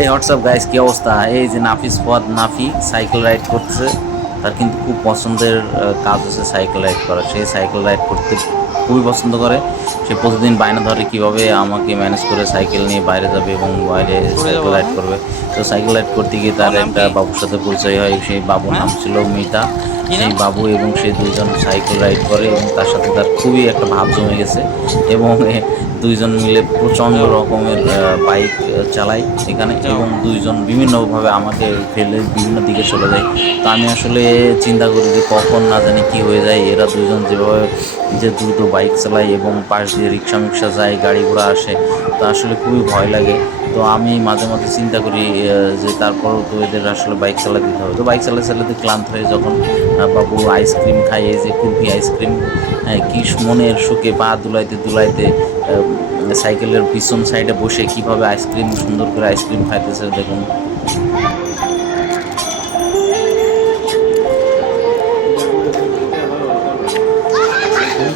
এই WhatsApp guys, কি অবস্থা? এই যে নাফিস পদ নাফি সাইকেল রাইড করতেছে। তার কিন্তু খুব পছন্দের কাজ হচ্ছে সাইকেল রাইড করা। সে সাইকেল রাইড করতে খুবই পছন্দ করে। সে প্রতিদিন বায়না ধরে কিভাবে আমাকে ম্যানেজ করে সাইকেল নিয়ে বাইরে যাবে এবং বাইরে পড়ে সাইকেল যাবো রাইড হ্যাঁ। করবে। তো সাইকেল রাইড করতে গিয়ে তার তোমার নাম একটা কি? বাবুর সাথে পরিচয় হয়। সেই বাবুর হ্যাঁ, নাম ছিল মিতা। কি সেই নাম? বাবু এবং সে দুইজন সাইকেল রাইড করে এবং তার সাথে তার খুবই একটা ভাব জমে গেছে। এবং দুইজন মিলে প্রচণ্ড যাও রকমের বাইক চালাই এখানে, যাও। এবং দুইজন বিভিন্নভাবে আমাকে ফেলে বিভিন্ন দিকে চলে যায়। তো আমি আসলে চিন্তা করি যে কখন না জানি কি হয়ে যায়। এরা দুইজন যেভাবে যে দ্রুত বাইক চালায় এবং পাশ দিয়ে রিক্সা মিক্সা যায়, গাড়ি ঘোড়া আসে, তো আসলে খুবই ভয় লাগে। তো আমি মাঝে মাঝে চিন্তা করি যে তারপরও তো এদের আসলে বাইক চালাতে দিতে হবে। তো বাইক চালাতে চালাতে ক্লান্ত হয়ে যখন বাবু আইসক্রিম খাই, এই যে কুলফি আইসক্রিম, হ্যাঁ, কি মনের সুখে পা দুলাইতে দুলাইতে সাইকেলের পিছন সাইডে বসে কিভাবে আইসক্রিম সুন্দর করে আইসক্রিম খাইতেছে দেখুন। হুম।